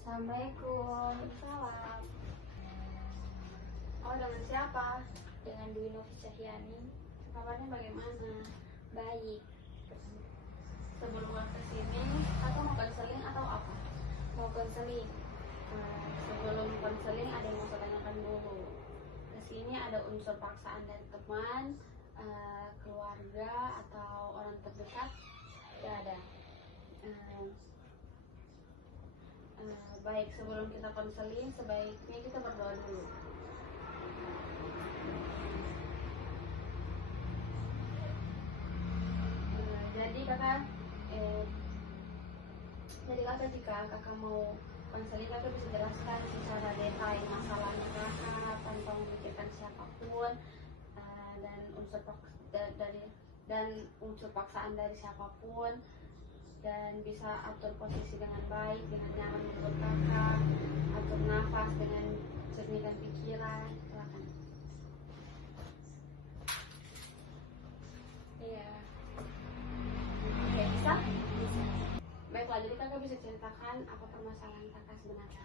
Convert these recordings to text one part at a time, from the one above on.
Assalamualaikum. Salam. Oh, dengan siapa? Dengan Dwi Novi Cahyani. Kabarnya bagaimana? Baik. Sebelum ke sini, atau mau konseling atau apa? Mau konseling. Sebelum konseling ada yang mau saya tanyakan dulu. Ke sini ada unsur paksaan dari teman, keluarga atau orang terdekat? Tidak ada. Baik, sebelum kita konseling, sebaiknya kita berdoa dulu. Jadi kakak, jika kakak mau konseling, kakak bisa jelaskan secara detail masalahnya kakak tanpa memikirkan siapapun, dan unsur paksaan dari siapapun, dan bisa atur posisi dengan baik, dengan nyaman menurut kakak, atur nafas dengan jernihkan pikiran. Silakan. Iya. Oke, bisa? Bisa. Baiklah, jadi kakak bisa ceritakan apa permasalahan kakak sebenarnya?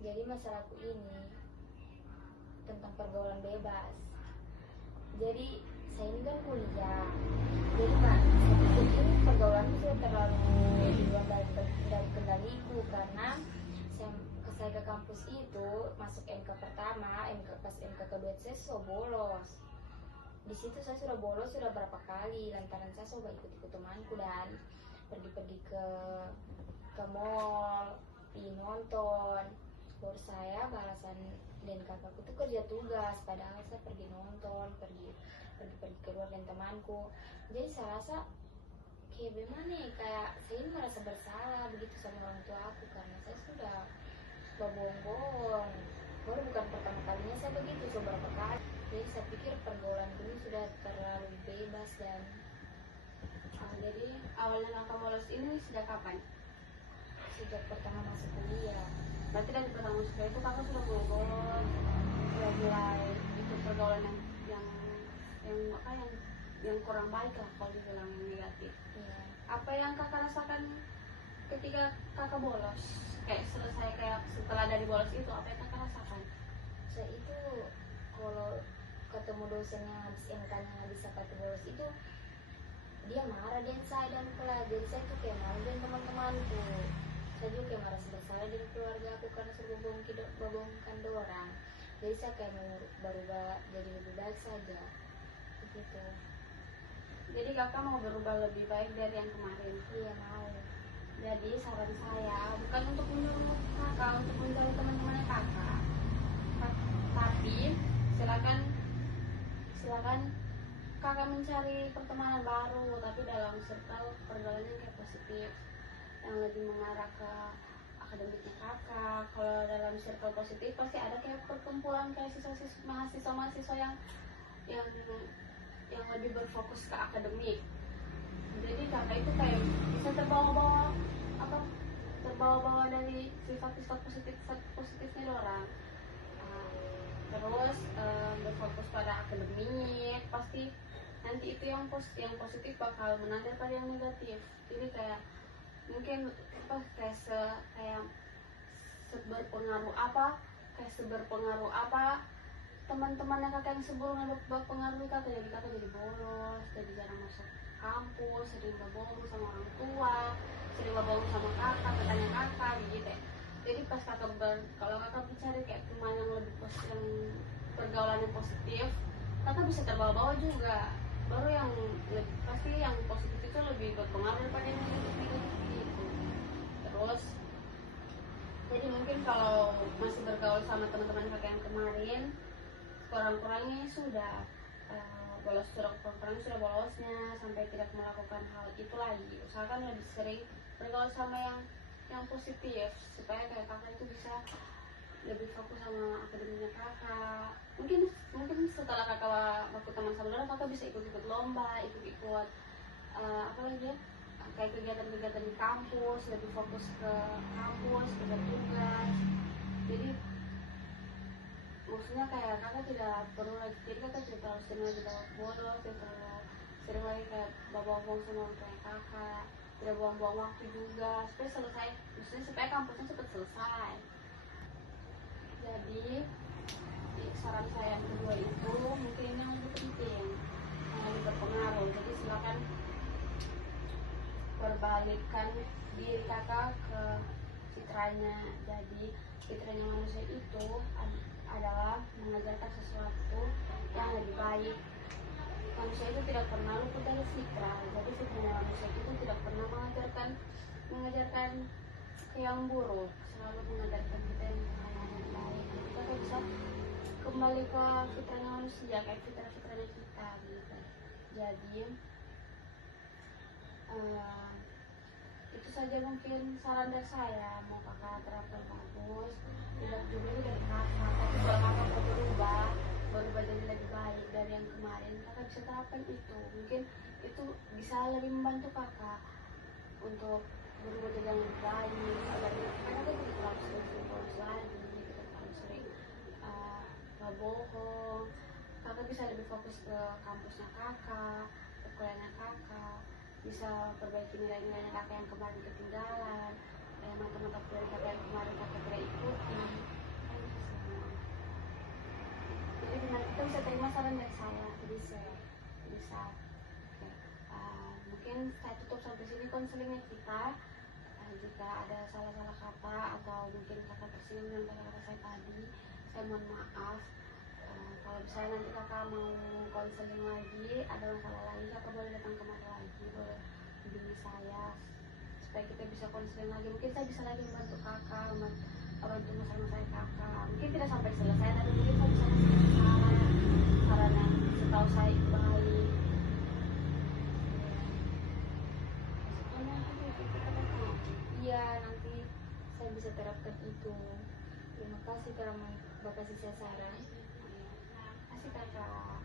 Jadi masalahku ini tentang pergaulan bebas. Jadi saya ini kan kuliah. Jadi mungkin pergaulanku sudah terlalu di luar dari kendaliku karena saya ke kampus itu masuk MK pertama, pas MK kedua saya sudah bolos. Di situ saya sudah bolos sudah berapa kali lantaran saya coba ikut temanku dan pergi ke mall, pergi nonton. Baru saya balasan dan kakakku itu kerja tugas, padahal saya pergi nonton, pergi keluar dengan temanku. Jadi saya rasa kayak bagaimana ya, kayak saya ini merasa bersalah begitu sama orang tua aku karena saya sudah bohong-bohong. Baru bukan pertama kalinya saya begitu, beberapa kali. Jadi saya pikir pergaulan ini sudah terlalu bebas dan Jadi awalnya kakak bolos ini sejak kapan? sejak pertama masuk kuliah. Berarti dari pertama masuk kuliah itu kakak sudah mulai bolos, sudah mulai ikut pergaulan yang kurang baik lah kalau dibilang yang negatif. Iya. Apa yang kakak rasakan ketika kakak bolos? Kayak setelah dari bolos itu apa yang kakak rasakan? Saya itu kalau ketemu dosennya habis MK-nya bisa kata bolos itu dia marah dan saya dan kelas. Jadi saya tuh kayak malu dan teman-temanku. Saya juga kayak merasa bersalah dengan keluarga aku karena suruh bohongkan dorang. Jadi saya kayak mau berubah jadi lebih baik saja. Begitu. Jadi kakak mau berubah lebih baik dari yang kemarin? Iya mau. Jadi saran saya bukan untuk menyuruh kakak untuk menjauhi teman-temannya kakak, tapi silakan kakak mencari pertemanan baru, tapi dalam circle pergaulan yang kayak positif, yang lebih mengarah ke akademiknya kakak. Kalau dalam circle positif pasti ada kayak perkumpulan kayak mahasiswa yang lebih berfokus ke akademik. Jadi kakak itu kayak bisa terbawa-bawa dari sifat-sifat positifnya orang. Terus berfokus pada akademik, pasti nanti itu yang positif bakal menandai pada yang negatif. Jadi kayak mungkin seberpengaruh apa teman-temannya kakak yang sebelumnya berpengaruh kakak, jadi kakak jadi bolos, jadi jarang masuk kampus, sering berbohong sama orang tua, sering berbohong sama kakak, bertanya kakak gitu ya. Jadi pas kalau kakak mencari kayak teman yang lebih yang pergaulan yang positif, kakak bisa terbawa-bawa juga. Baru pasti yang positif itu lebih berpengaruh daripada yang negatif gitu. Terus jadi mungkin kalau masih bergaul sama teman-teman kakak yang kemarin, kurang-kurangnya sudah bolosnya sampai tidak melakukan hal itu lagi. Usahakan lebih sering bergaul sama yang positif supaya kayak kakak itu bisa lebih fokus sama akademinya kakak. Mungkin setelah kakak waktu teman sama orang, kakak bisa ikut lomba, ikut apa lagi ya, kayak kegiatan-kegiatan di kampus, lebih fokus ke kampus, kerja tugas. Jadi maksudnya kayak kakak tidak perlu lagi, jadi kakak tidak terlalu sering lagi bolos, tidak terlalu sering lagi kayak bohong sama orang tua kakak, tidak buang-buang waktu juga, supaya kampusnya cepat selesai. Jadi saran saya yang kedua itu mungkin yang lebih penting, yang lebih berpengaruh. Jadi silakan berbalikkan diri kakak ke fitrahnya. Jadi fitrahnya manusia itu adalah mengajarkan sesuatu yang lebih baik. Manusia itu tidak pernah luput dari fitrah. Jadi fitrahnya manusia itu tidak pernah mengajarkan yang buruk, selalu mengajarkan kita yang baik. Jadi kita bisa kembali ke fitrahnya manusia, kayak fitrah-fitrahnya kita gitu. Jadi itu saja mungkin saran dari saya. Mau kakak terapkan bagus, tidak dulu dari kakak, tapi kalau kakak mau berubah jadi lebih baik dari yang kemarin, kakak bisa terapkan itu. Mungkin itu bisa lebih membantu kakak untuk berubah jadi yang lebih baik, agar kakak tidak terlalu sering bolos lagi, tidak terlalu sering bohong. Kakak bisa lebih fokus ke kampusnya kakak, ke kuliahnya kakak, bisa perbaiki nilai-nilainya kakak yang kemarin ketinggalan, mata-mata kuliah kakak yang kemarin kakak tidak ikuti. Jadi benar kita bisa terima saran dari saya. Bisa oke. Mungkin saya tutup sampai sini konselingnya kita. Jika ada salah-salah kata atau mungkin kakak tersinggung dengan kata-kata saya tadi, saya mohon maaf. Kalau misalnya nanti kakak mau konseling lagi, ada masalah lagi, kakak boleh datang kemari lagi, boleh hubungi saya supaya kita bisa konseling lagi. Mungkin saya bisa lagi membantu kakak, membantu masalah-masalah kakak. Mungkin tidak sampai selesai, tapi mungkin saya bisa kasih saran yang setahu saya itu baik. Iya, nanti saya bisa terapkan itu. Terima kasih karena mau kasih saya saran. Terima kasih kakak.